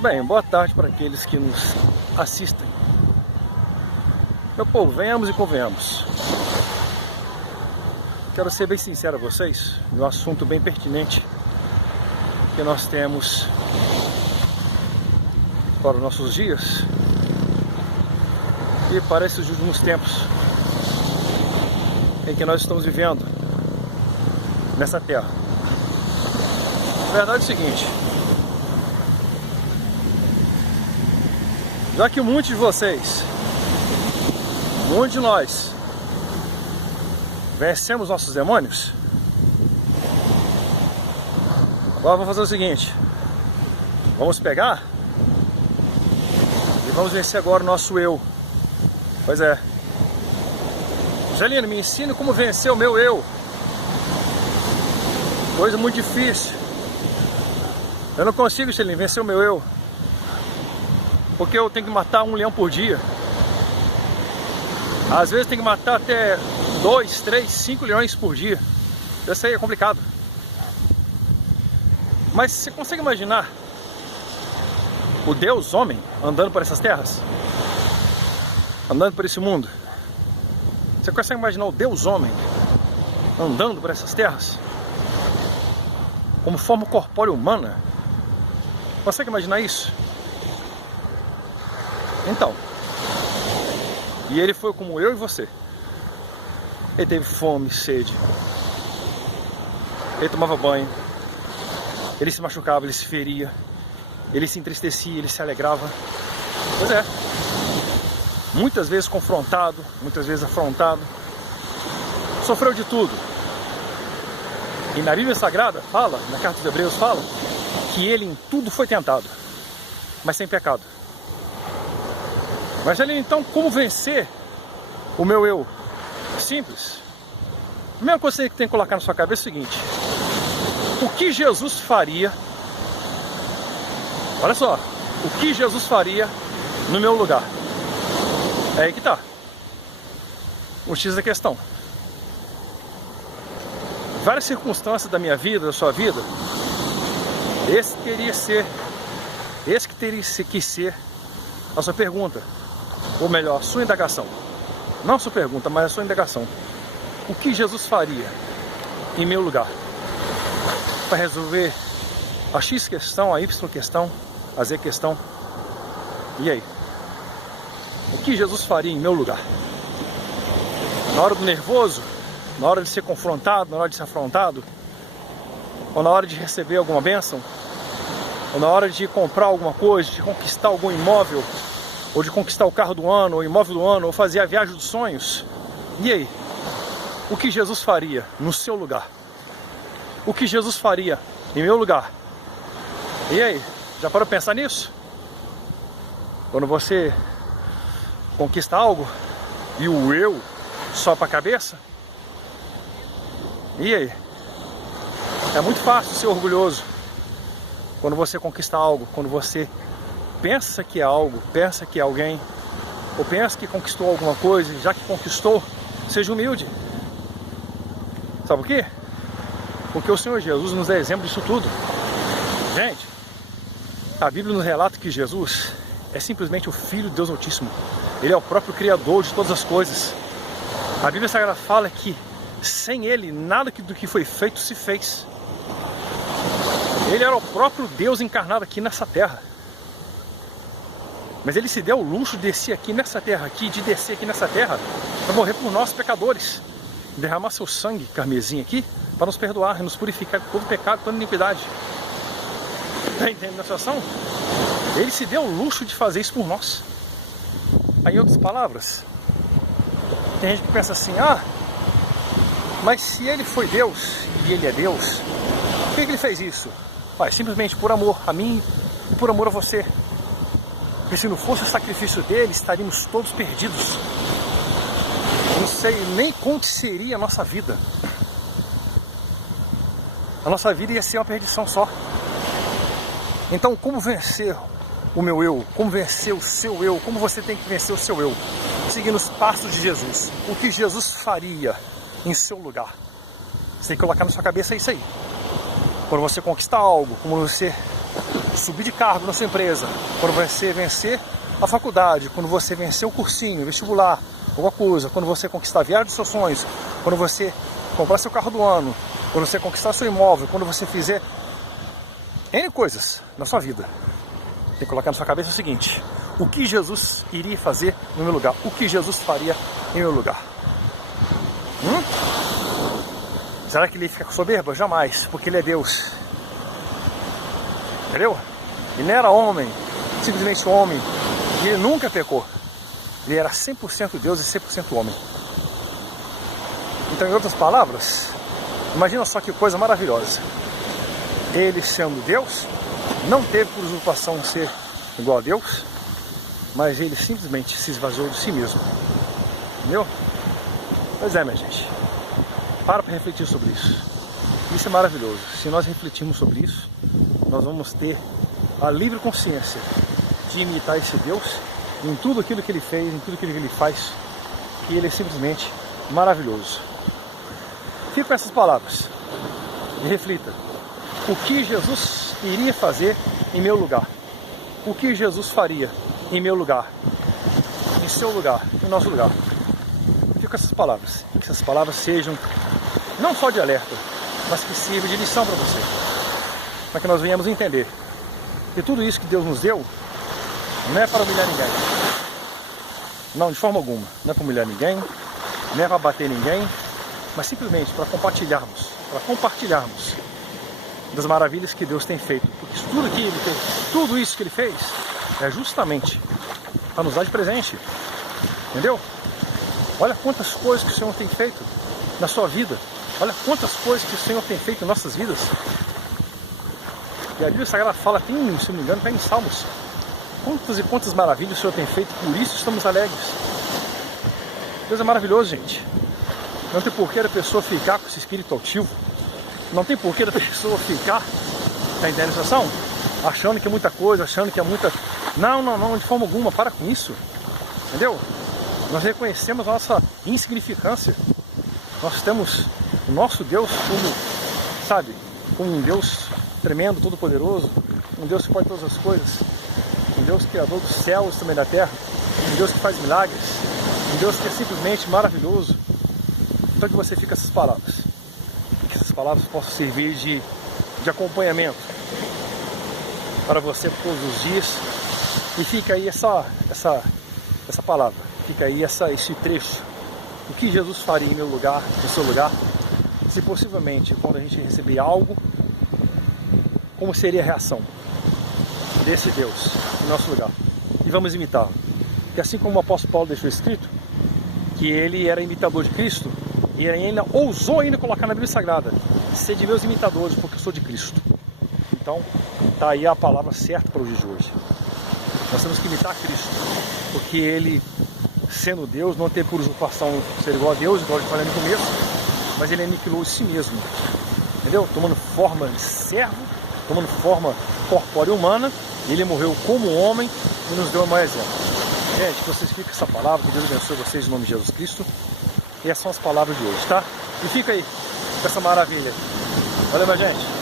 Bem, boa tarde para aqueles que nos assistem. Meu povo, venhamos e convenhamos. Quero ser bem sincero a vocês, de um assunto bem pertinente que nós temos para os nossos dias e para esses últimos tempos em que nós estamos vivendo nessa terra. A verdade é o seguinte: já que muitos de vocês, muitos de nós, vencemos nossos demônios, agora vamos fazer o seguinte: vamos pegar e vamos vencer agora o nosso eu. Pois é. Angelina, me ensine como vencer o meu eu. Coisa muito difícil. Eu não consigo, Angelina, vencer o meu eu, porque eu tenho que matar um leão por dia. Às vezes tem que matar até 2, 3, 5 leões por dia. Isso aí é complicado. Mas você consegue imaginar o Deus homem andando por essas terras? Andando por esse mundo? Você consegue imaginar o Deus homem andando por essas terras? Como forma corpórea humana? Consegue imaginar isso? Então, e ele foi como eu e você. Ele teve fome, sede. Ele tomava banho. Ele se machucava, ele se feria. Ele se entristecia, ele se alegrava. Pois é. Muitas vezes confrontado, muitas vezes afrontado. Sofreu de tudo. E na Bíblia Sagrada fala, na Carta dos Hebreus fala, que ele em tudo foi tentado, mas sem pecado. Mas ele, então, como vencer o meu eu? Simples. A primeira coisa que tem que colocar na sua cabeça é o seguinte: o que Jesus faria? Olha só, o que Jesus faria no meu lugar? É aí que tá o X da questão. Várias circunstâncias da minha vida, da sua vida, esse que teria que ser a sua pergunta. Ou melhor, a sua indagação. Não a sua pergunta, mas a sua indagação. O que Jesus faria em meu lugar? Para resolver a X questão, a Y questão, a Z questão. E aí? O que Jesus faria em meu lugar? Na hora do nervoso? Na hora de ser confrontado? Na hora de ser afrontado? Ou na hora de receber alguma bênção? Ou na hora de comprar alguma coisa, de conquistar algum imóvel? Ou de conquistar o carro do ano, ou o imóvel do ano, ou fazer a viagem dos sonhos? E aí? O que Jesus faria no seu lugar? O que Jesus faria em meu lugar? E aí? Já parou pra pensar nisso? Quando você conquista algo e o eu sobe a cabeça? E aí? É muito fácil ser orgulhoso quando você conquista algo, quando você pensa que é algo, pensa que é alguém, ou pensa que conquistou alguma coisa. Já que conquistou, seja humilde. Sabe por quê? Porque o Senhor Jesus nos dá exemplo disso tudo. Gente, a Bíblia nos relata que Jesus é simplesmente o Filho de Deus Altíssimo. Ele é o próprio Criador de todas as coisas. A Bíblia Sagrada fala que sem Ele, nada do que foi feito se fez. Ele era o próprio Deus encarnado aqui nessa terra. Mas Ele se deu o luxo de descer aqui nessa terra aqui, de descer aqui nessa terra para morrer por nós pecadores, derramar seu sangue carmesim aqui para nos perdoar e nos purificar de todo pecado, toda iniquidade. Está entendendo a situação? Ele se deu o luxo de fazer isso por nós. Aí, em outras palavras, tem gente que pensa assim: ah, mas se Ele foi Deus e Ele é Deus, por que Ele fez isso? Pai, simplesmente por amor a mim e por amor a você. Porque se não fosse o sacrifício dele, estaríamos todos perdidos. Não sei nem como seria a nossa vida. A nossa vida ia ser uma perdição só. Então, como vencer o meu eu? Como vencer o seu eu? Como você tem que vencer o seu eu? Seguindo os passos de Jesus. O que Jesus faria em seu lugar? Você tem que colocar na sua cabeça isso aí. Quando você conquistar algo, quando você subir de cargo na sua empresa, quando você vencer a faculdade, quando você vencer o cursinho, vestibular, alguma coisa, quando você conquistar a viagem dos seus sonhos, quando você comprar seu carro do ano, quando você conquistar seu imóvel, quando você fizer N coisas na sua vida, tem que colocar na sua cabeça o seguinte: o que Jesus iria fazer no meu lugar? O que Jesus faria em meu lugar? Será que ele fica com soberba? Jamais, porque ele é Deus. Entendeu? Ele não era homem, simplesmente homem, e ele nunca pecou. Ele era 100% Deus e 100% homem. Então, em outras palavras, imagina só que coisa maravilhosa. Ele, sendo Deus, não teve por usurpação ser igual a Deus, mas ele simplesmente se esvaziou de si mesmo. Entendeu? Pois é, minha gente. Para refletir sobre isso. Isso é maravilhoso. Se nós refletirmos sobre isso, nós vamos ter a livre consciência de imitar esse Deus em tudo aquilo que ele fez, em tudo aquilo que ele faz, que ele é simplesmente maravilhoso. Fique com essas palavras e reflita: o que Jesus iria fazer em meu lugar? O que Jesus faria em meu lugar, em seu lugar, em nosso lugar? Fique com essas palavras, que essas palavras sejam não só de alerta, mas que sirvam de lição para você, para que nós venhamos entender que tudo isso que Deus nos deu não é para humilhar ninguém. Não, de forma alguma. Não é para humilhar ninguém, não é para bater ninguém, mas simplesmente para compartilharmos das maravilhas que Deus tem feito. Porque tudo que Ele fez, tudo isso que Ele fez, é justamente para nos dar de presente. Entendeu? Olha quantas coisas que o Senhor tem feito na sua vida. Olha quantas coisas que o Senhor tem feito em nossas vidas. E a Bíblia Sagrada fala, se não me engano, está em Salmos. Quantas e quantas maravilhas o Senhor tem feito, por isso estamos alegres. Deus é maravilhoso, gente. Não tem porquê da pessoa ficar com esse espírito altivo. Não tem porquê da pessoa ficar, tá entendendo a situação? Achando que é muita coisa, achando que é muita... Não, de forma alguma, para com isso. Entendeu? Nós reconhecemos a nossa insignificância. Nós temos o nosso Deus como, sabe, como um Deus tremendo, todo-poderoso, um Deus que pode todas as coisas, um Deus criador dos céus e também da terra, um Deus que faz milagres, um Deus que é simplesmente maravilhoso. Então que você fique com essas palavras, que essas palavras possam servir de acompanhamento para você todos os dias. E fica aí essa palavra, fica aí esse trecho. O que Jesus faria em meu lugar, no seu lugar, se possivelmente quando a gente receber algo, como seria a reação desse Deus em nosso lugar? E vamos imitá-lo. Porque assim como o apóstolo Paulo deixou escrito que ele era imitador de Cristo, e ele ainda ousou colocar na Bíblia Sagrada: ser de meus imitadores, porque eu sou de Cristo. Então, está aí a palavra certa para o dia de hoje. Nós temos que imitar Cristo, porque ele, sendo Deus, não teve por usurpação ser igual a Deus, igual eu falei no começo, mas ele aniquilou de si mesmo, entendeu? Tomando forma de servo, tomando forma corpórea humana, ele morreu como homem e nos deu um maior exemplo. Gente, que vocês fiquem com essa palavra, que Deus abençoe vocês em nome de Jesus Cristo. E essas são as palavras de hoje, tá? E fica aí com essa maravilha. Valeu, minha gente.